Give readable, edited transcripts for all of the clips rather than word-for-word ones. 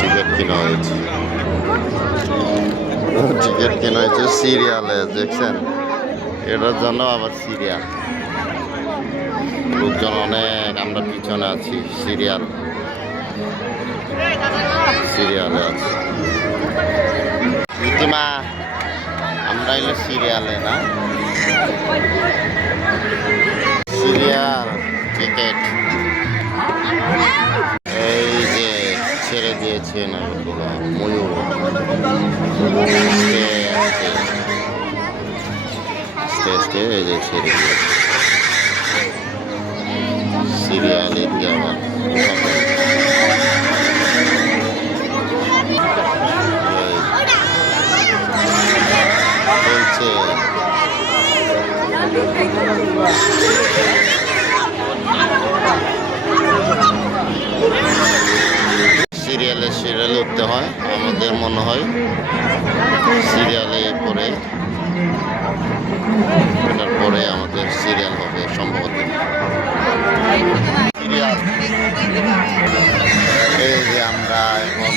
Ticket কেনা হয়েছে সিরিয়ালে, দেখছেন? এটার জন্য আবার সিরিয়াল, লোকজন অনেক। আমরা পিছনে আছি, সিরিয়ালে আছি। রীতিমা, আমরা এলো সিরিয়ালে না, সিরিয়াল টিকিট এই যে ছেড়ে দিয়েছে না ময়ূর, আস্তে আস্তে এই যে ছেড়ে দিয়েছে সিরিয়ালে দিয়ে আবার চলছে। সিরিয়ালে উঠতে হয়, আমাদের মনে হয় সিরিয়ালে পরে, এটার পরে আমাদের সিরিয়াল হবে সম্ভবত। সিরিয়াল এই যে আমরা এখন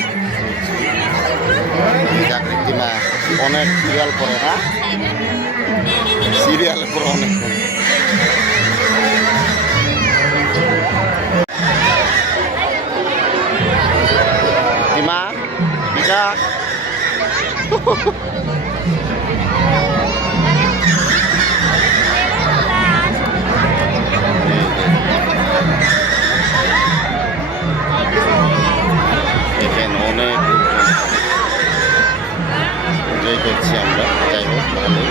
চাকরি না, অনেক সিরিয়াল পরে না, সিরিয়াল পরে অনেক। মা বিকা এখানে অনেক এনজয় করছি আমরা। যাই হোক, ভালো।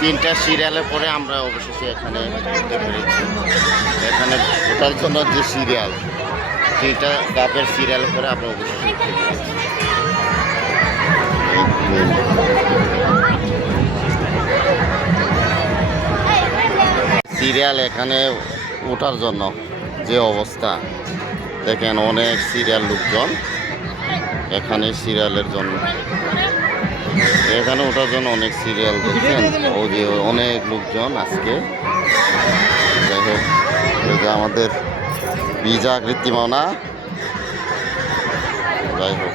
3টা সিরিয়ালের পরে আমরা অবশেষে এখানে উঠতে পেরেছি। এখানে ওঠার জন্য যে সিরিয়াল, 3টা গাপের সিরিয়ালের পরে আমরা অবশেষে উঠতে পেরেছি। সিরিয়াল এখানে ওঠার জন্য যে অবস্থা দেখেন, অনেক সিরিয়াল লোকজন এখানে সিরিয়ালের জন্য, এখানে ওঠার জন্য অনেক সিরিয়াল দেখছেন, ও যে অনেক লোকজন আজকে। যাই হোক, আমাদের ভিজা কৃত্রিমও না। যাই হোক,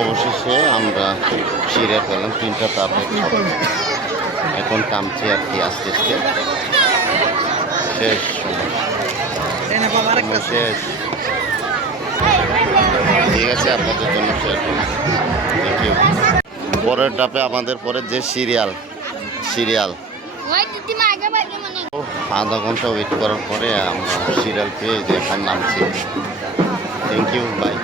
অবশেষে আমরা সিরিয়াল পেলাম 3টা তাপ। এখন কামছি আর কি, আস্তে আস্তে শেষ শেষ। ঠিক আছে, আপনাদের জন্য শেয়ার করলাম। Thank you. পরের ডাপে আমাদের পরের যে সিরিয়াল আধা ঘন্টা ওয়েট করার পরে আমরা সিরিয়াল পেয়ে যে এখন নামছি। Thank you, by.